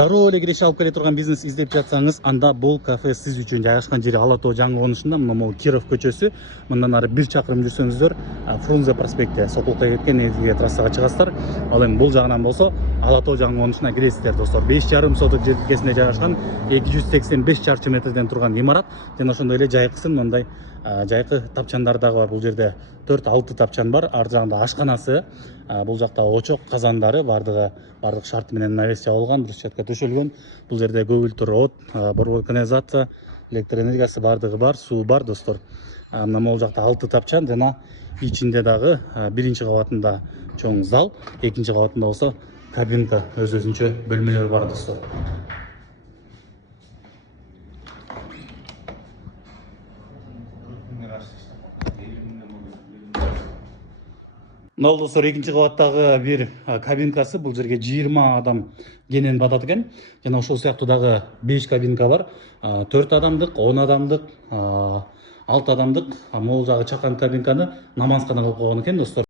дароо эле киреше алып келе турган бизнес издеп жатсаңыз, анда бул кафе сиз үчүн жайгашкан жери Ала Тоо жаңы конушунда, мына могу Киров көчөсү, мындан ары 1 чакырым жүрсөңүздөр, Фрунзе проспекти Сокулукка кеткен эдиге трассага чыгасыздар. Ал эми бул жагынан болсо Ала Тоо жаңы конушуна киресиздер, достор. 5,5 соток жер тилкесинде жайгашкан 285 чарчы метрден турган имарат, жана ошондой эле жайкысын мындай жайкы тапчандар дагы бар. Бул жерде 4-6 тапчан бар. Ар жагында ашканасы, бул жакта очок, казандары бардык шарты менен навес жабылган, брусчатка төшөлгөн. Бул жерде көгүлтүр от, боровой канализация, электр энергиясы бардыгы бар, суу бар, достор. Мына могул жакта 6 тапчан жана ичинде дагы биринчи кабатында чоң зал, экинчи кабатында болсо кабинка, өз-өзүнчө бөлмөлөр бар, достор. Мына достор, экинчи кабаттагы бир кабинкасы, бул жерге 20 адам кенен батат экен. Жана ошол сыяктуу дагы 5 кабинка бар. 4 адамдык, 10 адамдык, 6 адамдык, могул жагы чакан кабинканы намазкана кылып койгон экен, достор.